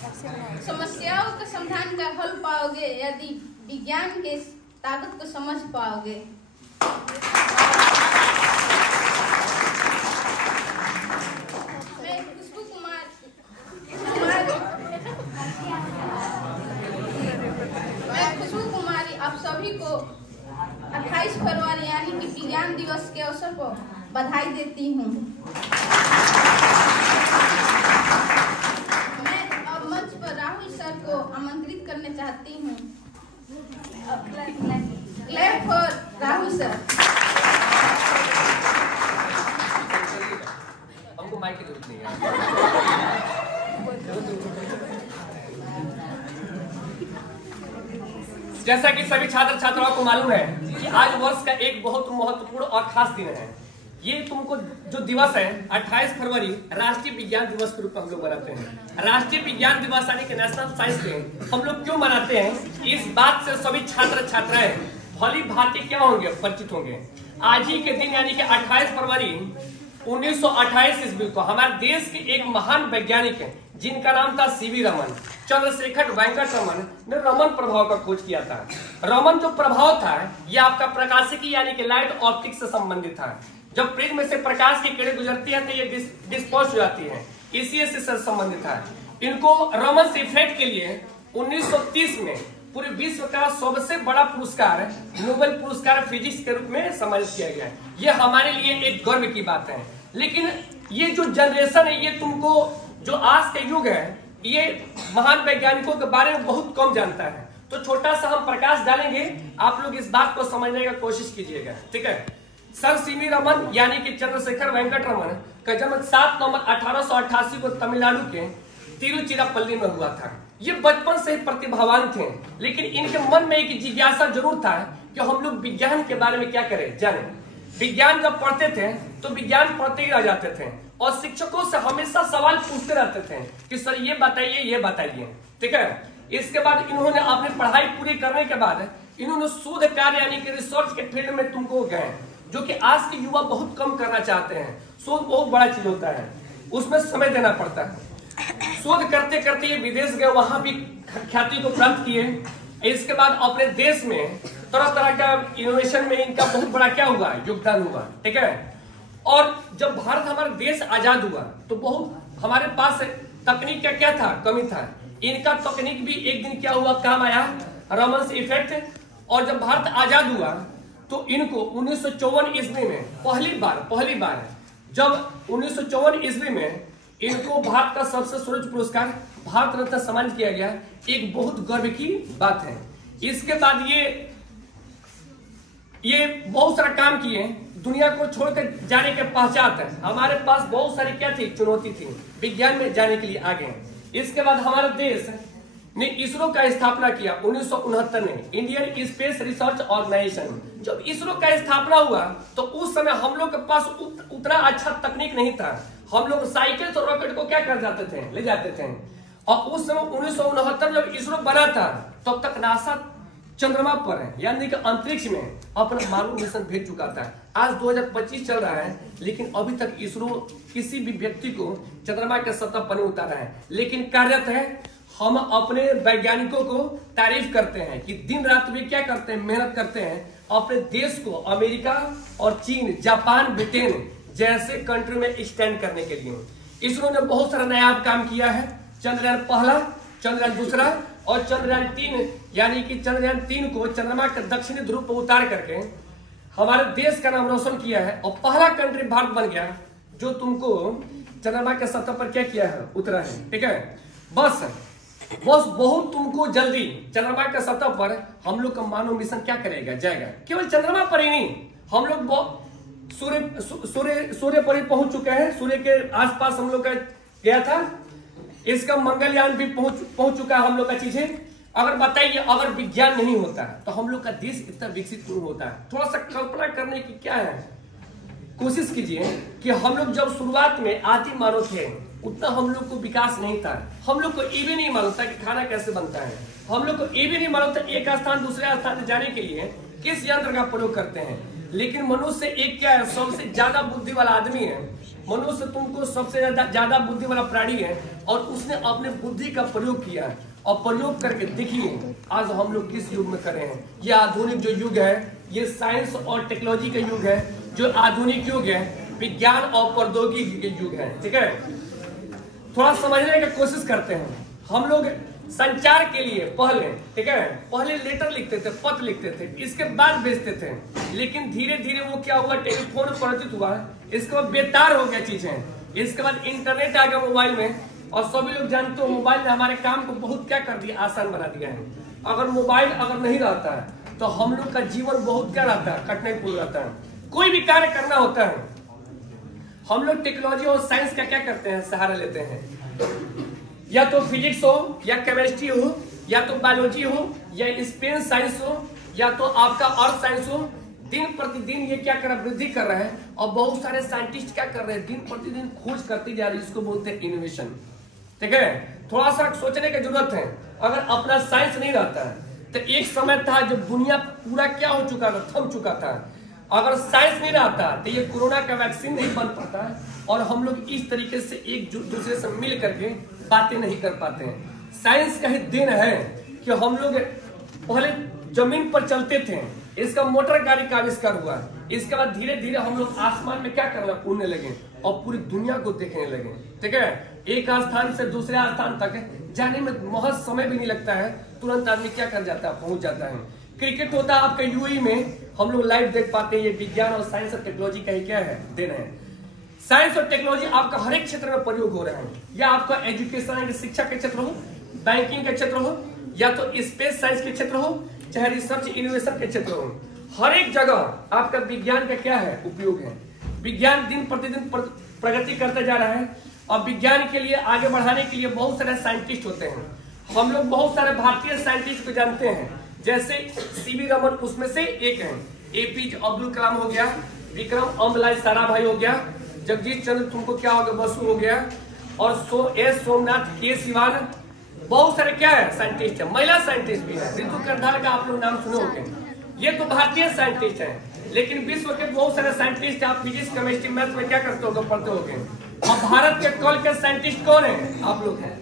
समस्याओं का समाधान का हल पाओगे यदि विज्ञान के ताकत को समझ पाओगे। मैं खुशबू कुमारी आप सभी को 28 फरवरी यानी कि विज्ञान दिवस के अवसर पर बधाई देती हूँ। मैं अब मंच पर राहुल सर को आमंत्रित करना चाहती हूँ। Clap for Rahul sir. हमको माइक की जरूरत नहीं है। जैसा कि सभी छात्र छात्राओं को मालूम है कि आज वर्ष का एक बहुत महत्वपूर्ण और खास दिन है। ये तुमको जो दिवस है 28 फरवरी राष्ट्रीय विज्ञान दिवस के रूप में हम लोग मनाते हैं। राष्ट्रीय विज्ञान दिवस यानी कि नेशनल साइंस डे हम लोग क्यों मनाते हैं, इस बात से सभी छात्र छात्राएं भली भांति क्या होंगे, परिचित होंगे। आज ही के दिन यानी कि 28 फरवरी 1928 ईस्वी को हमारे देश के एक महान वैज्ञानिक है जिनका नाम था सीवी रमन, चंद्रशेखर वेंकट रमन ने रमन प्रभाव का खोज किया था। रमन जो प्रभाव था यह आपका प्रकाशिकी यानी कि लाइट ऑप्टिक्स से संबंधित था। जब प्रिज्म में से प्रकाश की किरणें गुजरती है तो ये डिस्पर्स हो जाती है, इसी से संबंधित है। इनको रमन इफेक्ट के लिए 1930 में पूरे विश्व का सबसे बड़ा पुरस्कार नोबेल पुरस्कार फिजिक्स के रूप में सम्मानित किया गया। ये हमारे लिए एक गर्व की बात है। लेकिन ये जो जनरेशन है, ये तुमको जो आज का युग है, ये महान वैज्ञानिकों के बारे में बहुत कम जानता है। तो छोटा सा हम प्रकाश डालेंगे, आप लोग इस बात को समझने का कोशिश कीजिएगा, ठीक है। सर सीवी रमन यानी कि चंद्रशेखर वेंकट रमन का जन्म 7 नवंबर 1888 को तमिलनाडु के तिरुचिरापल्ली में हुआ था। ये बचपन से ही प्रतिभावान थे, लेकिन इनके मन में एक जिज्ञासा जरूर था कि हम लोग विज्ञान के बारे में क्या करें, जाने। विज्ञान जब पढ़ते थे तो विज्ञान पढ़ते ही रह जाते थे और शिक्षकों से हमेशा सवाल पूछते रहते थे कि सर ये बताइए, ठीक है। इसके बाद इन्होंने अपनी पढ़ाई पूरी करने के बाद इन्होंने शोध कार्य यानी कि रिसर्च के फील्ड में तुमको गए, जो कि आज के युवा बहुत कम करना चाहते हैं। शोध बहुत बड़ा चीज होता है, उसमें समय देना पड़ता है। शोध करते करते ये विदेश गए, वहां भी ख्याति को प्राप्त किए। इसके बाद अपने देश में तरह तरह का इनोवेशन में इनका बहुत बड़ा क्या हुआ, योगदान हुआ, ठीक है। और जब भारत हमारा देश आजाद हुआ तो बहुत हमारे पास तकनीक का क्या था, कमी था। इनका तकनीक भी एक दिन क्या हुआ, काम आया, रमन इफेक्ट। और जब भारत आजाद हुआ तो इनको 1954 ईस्वी में पहली बार जब 1954 ईस्वी में इनको भारत का सबसे सर्वोच्च पुरस्कार भारत रत्न सम्मानित किया गया, एक बहुत गर्व की बात है। इसके बाद ये बहुत सारा काम किए, दुनिया को छोड़कर जाने के पहचान है। हमारे पास बहुत सारी क्या थी, चुनौती थी, विज्ञान में जाने के लिए आगे। इसके बाद हमारा देश ने इसरो का स्थापना किया 1969 में, इंडियन स्पेस रिसर्च ऑर्गेनाइजेशन। जब इसरो का स्थापना हुआ तो उस समय हम लोग के पास उतना अच्छा तकनीक नहीं था। हम लोग साइकिल तो रॉकेट को क्या कर जाते थे, ले जाते थे। और उस समय 1969 जब इसरो बना था तब तक नासा चंद्रमा पर है यानी कि अंतरिक्ष में अपना मानव मिशन भेज चुका था। आज 2025 चल रहा है, लेकिन अभी तक इसरो किसी भी व्यक्ति को चंद्रमा के सतह पर नहीं उतारा है। लेकिन कार्यरत है। हम अपने वैज्ञानिकों को तारीफ करते हैं कि दिन रात वे क्या करते हैं, मेहनत करते हैं अपने देश को अमेरिका और चीन, जापान, ब्रिटेन जैसे कंट्री में स्टैंड करने के लिए। इसरो ने बहुत सारा नया काम किया है। चंद्रयान पहला, चंद्रयान दूसरा और चंद्रयान 3 यानी कि चंद्रयान 3 को चंद्रमा के दक्षिणी ध्रुव पर उतार करके हमारे देश का नाम रोशन किया है। और पहला कंट्री भारत बन गया जो तुमको चंद्रमा के सतह पर क्या किया है, उतरा है, ठीक है। बस बहुत तुमको जल्दी चंद्रमा के सतह पर हम लोग का मानव मिशन क्या करेगा, जाएगा। केवल चंद्रमा पर ही नहीं, हम लोग सूर्य पर ही पहुंच चुके हैं। सूर्य के आसपास हम लोग का गया था। इसका मंगलयान भी पहुंच चुका है हम लोग का चीजें। अगर बताइए, अगर विज्ञान नहीं होता तो हम लोग का देश इतना विकसित नहीं होता है। थोड़ा सा कल्पना करने की क्या है, कोशिश कीजिए कि हम लोग जब शुरुआत में आदि मानव थे उतना हम लोग को विकास नहीं था। हम लोग को ये भी नहीं मालूम था कि खाना कैसे बनता है। हम लोग को ये भी नहीं मालूम था एक स्थान दूसरे स्थान जाने के लिए किस यंत्र का प्रयोग करते हैं। लेकिन मनुष्य एक क्या है, सबसे ज्यादा बुद्धि वाला आदमी है। मनुष्य तुमको सबसे ज्यादा बुद्धि वाला प्राणी है और उसने अपने बुद्धि का प्रयोग किया है और प्रयोग करके देखिए आज हम लोग किस युग में कर रहे हैं। ये आधुनिक जो युग है, ये साइंस और टेक्नोलॉजी का युग है, जो आधुनिक युग है, विज्ञान और प्रौद्योगिकी के युग है। ठीक है, थोड़ा समझने की कोशिश करते हैं। हम लोग संचार के लिए पहले लेटर लिखते थे, पत्र लिखते थे, इसके बाद भेजते थे, लेकिन धीरे धीरे वो क्या हुआ, टेलीफोन परिचित हुआ, इसके बाद बेतार हो गया चीजें, इसके बाद इंटरनेट आ गया मोबाइल में, और सभी लोग जानते हो मोबाइल ने हमारे काम को बहुत क्या कर दिया, आसान बना दिया है। अगर मोबाइल अगर नहीं रहता है तो हम लोग का जीवन बहुत क्या रहता है, कठिनाईपूर्ण रहता है। कोई भी कार्य करना होता है हम लोग टेक्नोलॉजी और साइंस का क्या करते हैं, सहारा लेते हैं। या तो फिजिक्स हो, या केमिस्ट्री हो, या तो बायोलॉजी हो, या स्पेस साइंस हो, या तो आपका अर्थ साइंस हो। दिन प्रतिदिन ये क्या कर रहा है, वृद्धि कर रहा है, और बहुत सारे साइंटिस्ट क्या कर रहे हैं, दिन प्रतिदिन खोज करते जा रहे हैं, इसको बोलते हैं इनोवेशन। ठीक है, थोड़ा सा सोचने की जरूरत है। अगर अपना साइंस नहीं रहता है तो एक समय था जब दुनिया पूरा क्या हो चुका था, थम चुका था। अगर साइंस नहीं रहता तो ये कोरोना का वैक्सीन नहीं बन पाता है, और हम लोग इस तरीके से एक दूसरे से मिल करके बातें नहीं कर पाते हैं। साइंस का ही दिन है कि हम लोग पहले जमीन पर चलते थे, इसका मोटर गाड़ी का आविष्कार हुआ, इसके बाद धीरे धीरे हम लोग आसमान में क्या करना, उड़ने लगे और पूरी दुनिया को देखने लगे। ठीक है, एक स्थान से दूसरे स्थान तक जाने में बहुत समय भी नहीं लगता है, तुरंत आदमी क्या कर जाता है, पहुंच जाता है। क्रिकेट होता है आपके यूएई में, हम लोग लाइव देख पाते हैं। ये विज्ञान और साइंस और टेक्नोलॉजी का ही क्या है, देन है। साइंस और टेक्नोलॉजी आपका हर एक क्षेत्र में प्रयोग हो रहा है, या आपका एजुकेशन शिक्षा के क्षेत्र हो, बैंकिंग के क्षेत्र हो, या तो स्पेस साइंस के क्षेत्र हो, चाहे रिसर्च इनोवेशन के क्षेत्र हो, हर एक जगह आपका विज्ञान का क्या है, उपयोग है। विज्ञान दिन प्रतिदिन प्रगति करता जा रहा है, और विज्ञान के लिए आगे बढ़ाने के लिए बहुत सारे साइंटिस्ट होते हैं। हम लोग बहुत सारे भारतीय साइंटिस्ट को जानते हैं, जैसे सीवी रमन उसमें से एक है, एपीजे अब्दुल कलाम हो गया, विक्रम अम्बलाई साराभाई हो गया, जगदीश चंद्र तुमको क्या हो गया, बसु हो गया, और सोमनाथ के सिवान, बहुत सारे क्या है साइंटिस्ट है। महिला साइंटिस्ट भी है, ऋतु करंदाल का आप लोग नाम सुने होंगे। ये तो भारतीय साइंटिस्ट हैं, लेकिन विश्व के बहुत सारे साइंटिस्ट आप फिजिक्स केमिस्ट्री मैथ में क्या करते होगे, पढ़ते होगे। और भारत के कल के साइंटिस्ट कौन है, आप लोग हैं।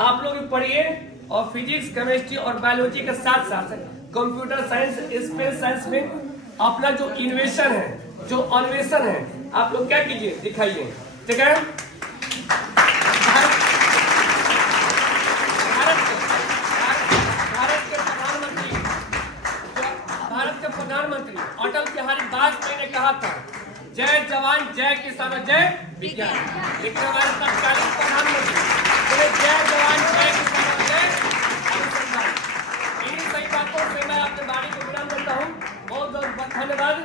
आप लोग भी पढ़िए, और फिजिक्स केमिस्ट्री और बायोलॉजी के साथ साथ कंप्यूटर साइंस स्पेस साइंस में अपना जो इन्वेशन है, जो अन्वेषण है, आप लोग क्या कीजिए, दिखाइए। ठीक है, भारत के प्रधानमंत्री अटल बिहारी वाजपेयी ने कहा था, जय जवान जय किसान जय विज्ञान। लेकिन हमारे तत्कालीन प्रधानमंत्री बोले जय जवान जय किसान जय अनुसंधान। इन्हीं सही बातों से मैं अपने वाणी को विराम देता हूँ। बहुत बहुत धन्यवाद।